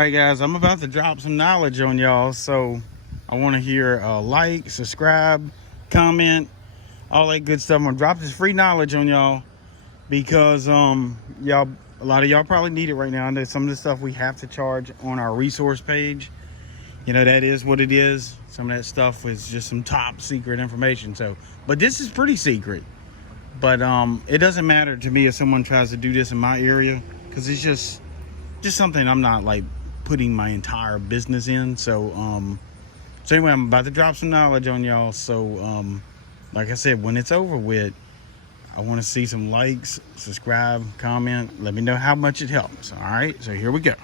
All right, guys, I'm about to drop some knowledge on y'all, so I want to hear a like, subscribe, comment, all that good stuff. I'm gonna drop this free knowledge on y'all because y'all, a lot of y'all probably need it right now. I know some of the stuff we have to charge on our resource page. You know, that is what it is. Some of that stuff is just some top secret information. So, but this is pretty secret. But it doesn't matter to me if someone tries to do this in my area, because it's just something I'm not like putting my entire business in. So anyway, I'm about to drop some knowledge on y'all. So like I said, when it's over with, I want to see some likes, subscribe, comment. Let me know how much it helps. All right, so here we go.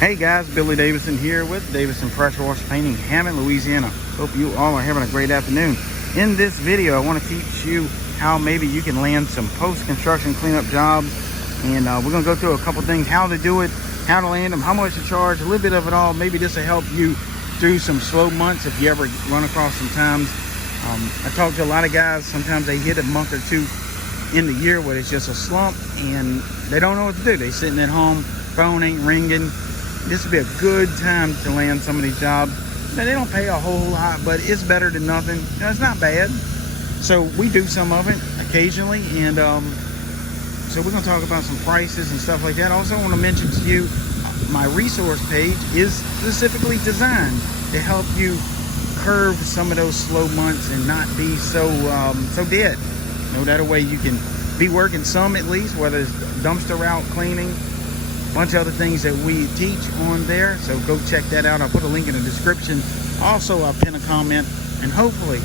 Hey guys, Billy Davison here with Davison Pressure Wash Painting, Hammond, Louisiana. Hope you all are having a great afternoon. In this video, I want to teach you how maybe you can land some post-construction cleanup jobs. And we're going to go through a couple things, how to do it, how to land them, how much to charge, a little bit of it all. Maybe this will help you through some slow months if you ever run across some times. I talk to a lot of guys, sometimes they hit a month or two in the year where it's just a slump and they don't know what to do. They're sitting at home, phone ain't ringing. This would be a good time to land some of these jobs. Now, they don't pay a whole lot, but it's better than nothing. You know, it's not bad. So we do some of it occasionally, and so we're going to talk about some prices and stuff like that. Also, I want to mention to you, my resource page is specifically designed to help you curb some of those slow months and not be so dead. You know, that way you can be working some at least, whether it's dumpster route cleaning, a bunch of other things that we teach on there. So go check that out. I'll put a link in the description. Also, I'll pin a comment, and hopefully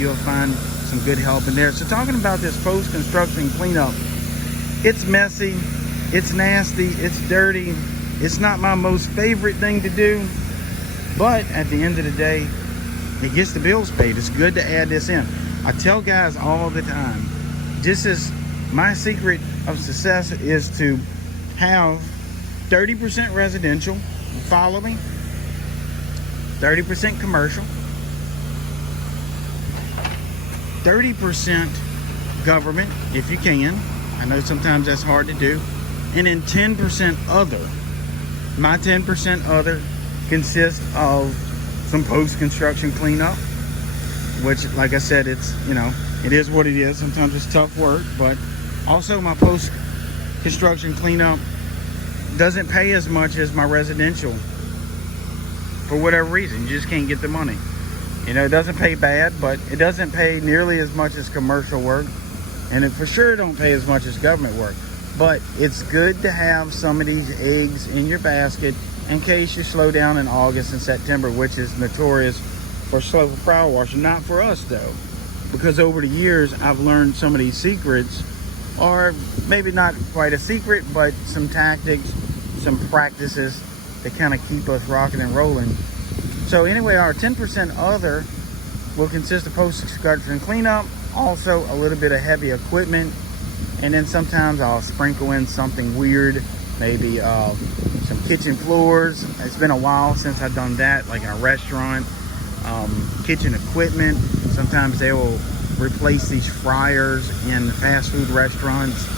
you'll find some good help in there. So talking about this post-construction cleanup, it's messy, it's nasty, it's dirty. It's not my most favorite thing to do, but at the end of the day, it gets the bills paid. It's good to add this in. I tell guys all the time, this is my secret of success, is to have 30% residential, follow me, 30% commercial, 30% government, if you can. I know sometimes that's hard to do. And then 10% other. My 10% other consists of some post-construction cleanup, which, like I said, it's, you know, it is what it is. Sometimes it's tough work, but also my post-construction cleanup doesn't pay as much as my residential for whatever reason. You just can't get the money. You know, it doesn't pay bad, but it doesn't pay nearly as much as commercial work, and it for sure don't pay as much as government work. But it's good to have some of these eggs in your basket in case you slow down in August and September, which is notorious for slow power washing. Not for us though, because over the years I've learned some of these secrets, or maybe not quite a secret, but some tactics, some practices that kind of keep us rocking and rolling. So anyway, our 10% other will consist of post-construction cleanup, also a little bit of heavy equipment, and then sometimes I'll sprinkle in something weird, maybe some kitchen floors. It's been a while since I've done that, like in a restaurant. Kitchen equipment. Sometimes they will replace these fryers in fast food restaurants,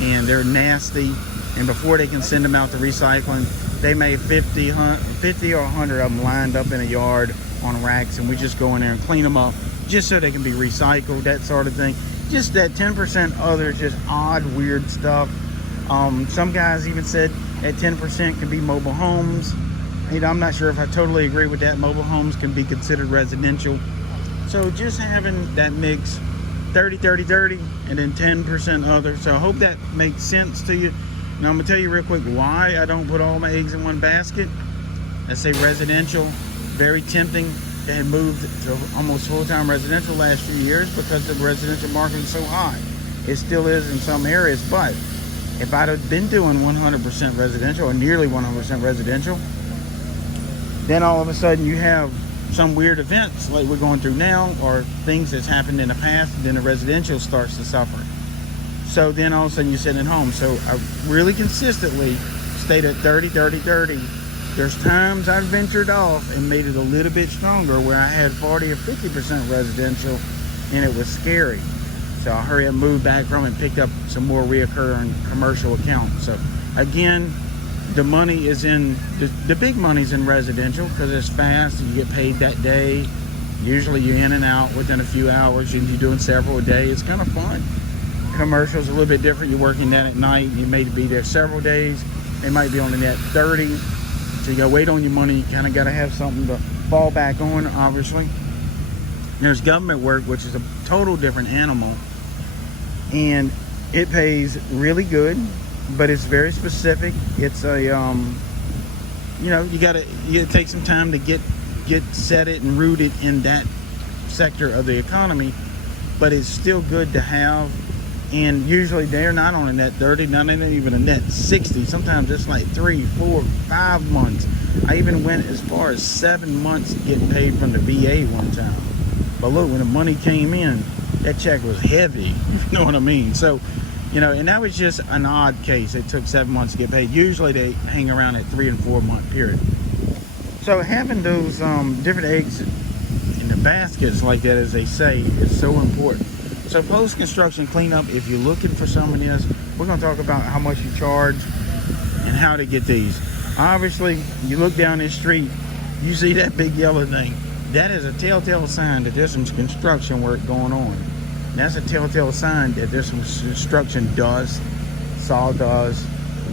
and they're nasty. And before they can send them out to recycling, they may 50 or 100 of them lined up in a yard on racks, and we just go in there and clean them up just so they can be recycled, that sort of thing. Just that 10% other, just odd, weird stuff. Some guys even said that 10% can be mobile homes. You know, I'm not sure if I totally agree with that. Mobile homes can be considered residential. So just having that mix, 30, 30, 30, and then 10% other. So I hope that makes sense to you. Now I'm gonna tell you real quick why I don't put all my eggs in one basket. Let's say residential, very tempting to have moved to almost full-time residential last few years because the residential market is so high. It still is in some areas, but if I'd have been doing 100% residential or nearly 100% residential, then all of a sudden you have some weird events like we're going through now, or things that's happened in the past, and then the residential starts to suffer. So then all of a sudden you're sitting at home. So I really consistently stayed at 30, 30, 30. There's times I've ventured off and made it a little bit stronger where I had 40 or 50% residential, and it was scary. So I hurry up, moved back from it, and picked up some more reoccurring commercial accounts. So again, the money is in, the big money's in residential because it's fast. You get paid that day. Usually you're in and out within a few hours. You're doing several a day. It's kind of fun. Commercial's a little bit different. You're working that at night. You may be there several days. They might be on the net 30. So you gotta wait on your money. You kind of got to have something to fall back on, obviously. There's government work, which is a total different animal. And it pays really good, but it's very specific. It's a, you know, you gotta take some time to get set it and rooted in that sector of the economy, but it's still good to have. And usually they're not on a net 30, not even a net 60. Sometimes it's like 3, 4, 5 months. I even went as far as 7 months getting paid from the VA one time. But look, when the money came in, that check was heavy. You know what I mean? So, you know, and that was just an odd case. It took 7 months to get paid. Usually they hang around at 3 and 4 month period. So having those different eggs in the baskets like that, as they say, is so important. So post-construction cleanup, if you're looking for some of this, we're going to talk about how much you charge and how to get these. Obviously, you look down this street, you see that big yellow thing. That is a telltale sign that there's some construction work going on. That's a telltale sign that there's some construction dust, sawdust,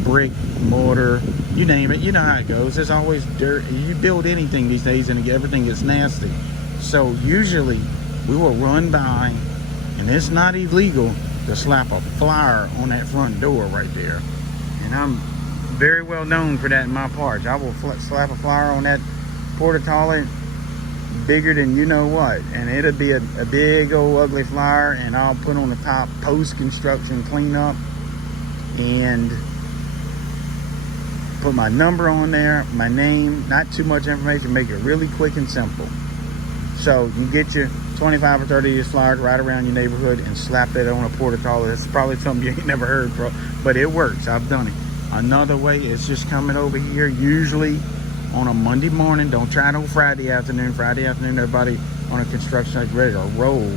brick, mortar, you name it. You know how it goes. There's always dirt. You build anything these days and everything gets nasty. So usually we will run by, and it's not illegal to slap a flyer on that front door right there. And I'm very well known for that in my parts. I will slap a flyer on that porta toilet bigger than you know what, and it'll be a big old ugly flyer, and I'll put on the top post-construction cleanup and put my number on there, my name, not too much information, make it really quick and simple. So you get your 25 or 30 of these flyers right around your neighborhood and slap that on a porta toilet. It's probably something you ain't never heard, bro, but it works. I've done it. Another way is just coming over here, usually on a Monday morning. Don't try no Friday afternoon. Friday afternoon, everybody on a construction site ready to roll.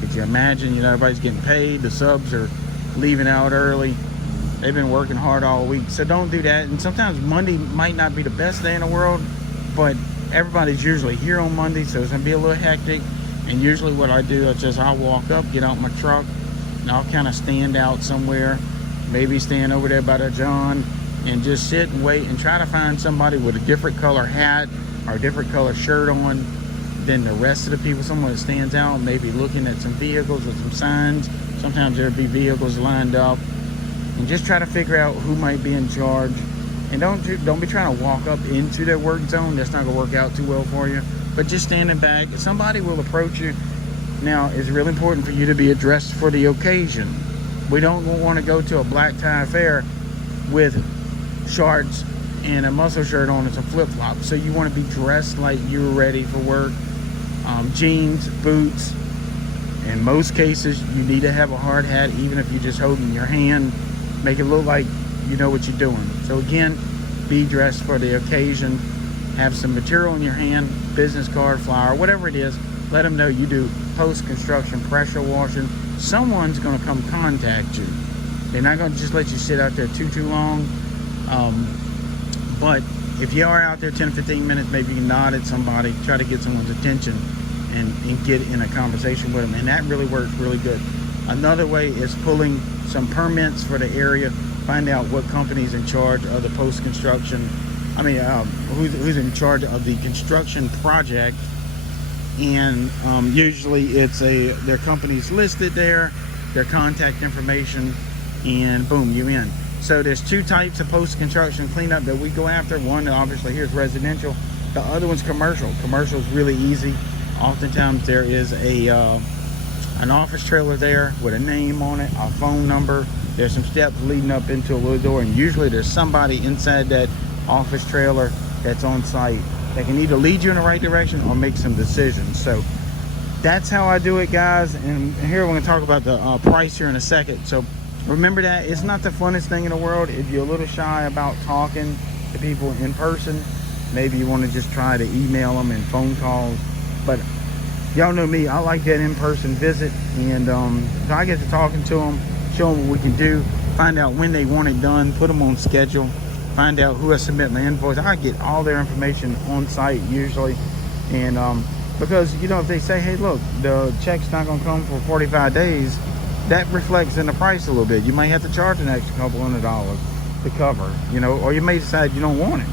Could you imagine? You know, everybody's getting paid. The subs are leaving out early. They've been working hard all week. So don't do that. And sometimes Monday might not be the best day in the world, but everybody's usually here on Monday, so it's gonna be a little hectic. And usually what I do is I'll walk up, get out my truck, and I'll kind of stand out somewhere, maybe stand over there by the John, and just sit and wait and try to find somebody with a different color hat or a different color shirt on than the rest of the people. Someone that stands out, maybe looking at some vehicles or some signs. Sometimes there'll be vehicles lined up, and just try to figure out who might be in charge. And don't be trying to walk up into their work zone. That's not gonna work out too well for you. But just standing back, somebody will approach you. Now, it's really important for you to be dressed for the occasion. We don't want to go to a black tie affair with shorts and a muscle shirt on and some flip-flops. So you want to be dressed like you're ready for work. Jeans, boots. In most cases, you need to have a hard hat, even if you're just holding your hand. Make it look like you know what you're doing. So again, be dressed for the occasion. Have some material in your hand, business card, flyer, whatever it is. Let them know you do post-construction pressure washing. Someone's going to come contact you. They're not going to just let you sit out there too long. But if you are out there 10 or 15 minutes, maybe you nod at somebody, try to get someone's attention and get in a conversation with them. And that really works really good. Another way is pulling some permits for the area. Find out what company's in charge of the post-construction. I mean, who's in charge of the construction project. And usually it's their company's listed there, their contact information, and boom, you in. So there's two types of post-construction cleanup that we go after. One, obviously, here's residential. The other one's commercial. Commercial is really easy. Oftentimes there is an office trailer there with a name on it, a phone number. There's some steps leading up into a little door, and usually there's somebody inside that office trailer that's on site that can either lead you in the right direction or make some decisions. So that's how I do it, guys. And here we're going to talk about the price here in a second. So remember that it's not the funnest thing in the world. If you're a little shy about talking to people in person, maybe you want to just try to email them and phone calls. But y'all know me, I like that in-person visit. And so I get to talking to them, show them what we can do, find out when they want it done, put them on schedule. find out who I submit my invoice. I get all their information on site usually. And because, you know, if they say, hey, look, the check's not going to come for 45 days, that reflects in the price a little bit. You might have to charge an extra couple $100 to cover, you know, or you may decide you don't want it.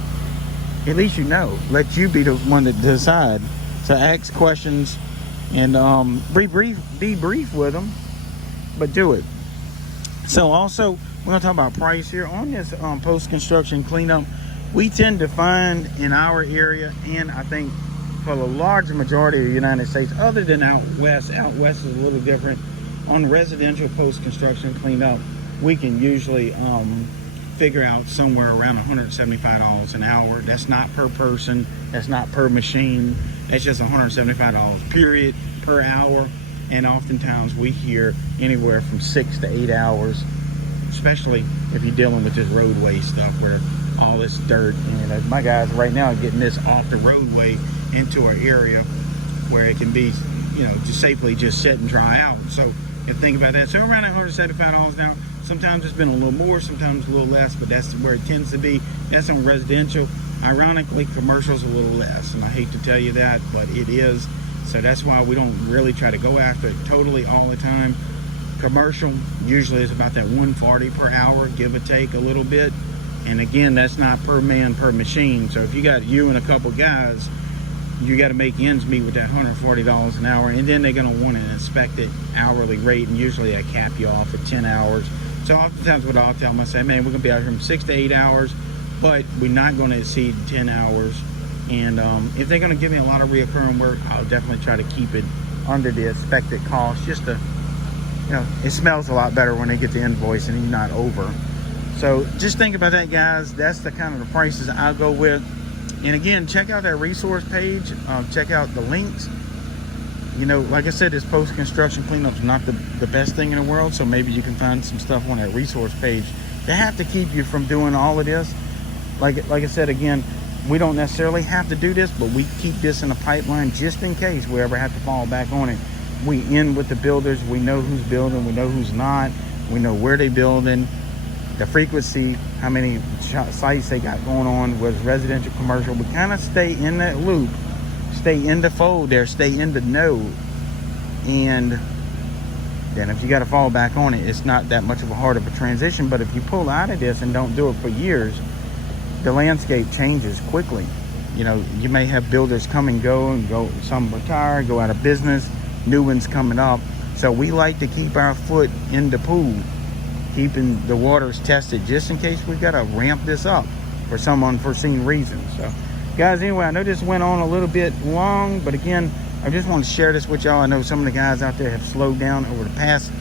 At least you know. Let you be the one to decide. So ask questions and be brief with them, but do it. So also, we're going to talk about price here. On this post-construction cleanup, we tend to find in our area, and I think for the large majority of the United States, other than out west is a little different. On residential post-construction cleanup, we can usually figure out somewhere around $175 an hour. That's not per person, that's not per machine, that's just $175 period per hour. And oftentimes we hear anywhere from 6 to 8 hours, especially if you're dealing with this roadway stuff where all this dirt, and my guys right now are getting this off the roadway into an area where it can be, you know, just safely just sit and dry out. So you think about that. So around $175 an hour. Sometimes it's been a little more, sometimes a little less, but that's where it tends to be. That's on residential. Ironically, commercial's a little less, and I hate to tell you that, but it is. So that's why we don't really try to go after it totally all the time. Commercial usually is about that $140 per hour, give or take a little bit. And again, that's not per man per machine. So if you got you and a couple guys, you got to make ends meet with that $140 an hour, and then they're going to want to inspect it hourly rate, and usually I cap you off at 10 hours. So oftentimes what I'll tell them, I say, man, we're going to be out here from 6 to 8 hours, but we're not going to exceed 10 hours. And if they're going to give me a lot of reoccurring work, I'll definitely try to keep it under the expected cost, just to, you know, it smells a lot better when they get the invoice and you're not over. So just think about that, guys. That's the kind of the prices I'll go with. And again, check out that resource page. Check out the links. You know, like I said, this post-construction cleanup is not the best thing in the world, so maybe you can find some stuff on that resource page. They have to keep you from doing all of this. Like I said, again, we don't necessarily have to do this, but we keep this in the pipeline just in case we ever have to fall back on it. We in with the builders. We know who's building. We know who's not. We know where they building, the frequency, how many sites they got going on, whether it's residential, commercial. We kind of stay in that loop, stay in the fold there, stay in the know. And then if you got to fall back on it, it's not that much of a hard of a transition. But if you pull out of this and don't do it for years, the landscape changes quickly. You know, you may have builders come and go, some retire, go out of business, new ones coming up. So we like to keep our foot in the pool, keeping the waters tested, just in case we got to ramp this up for some unforeseen reasons. So guys, anyway, I know this went on a little bit long, but again, I just want to share this with y'all. I know some of the guys out there have slowed down over the past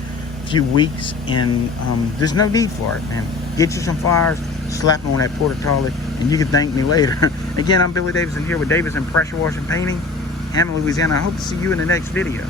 few weeks, and there's no need for it, man. Get you some flyers, slap them on that porta trolley, and you can thank me later. Again, I'm Billy Davidson here with Davidson Pressure Washing Painting, Hammond, Louisiana. I hope to see you in the next video.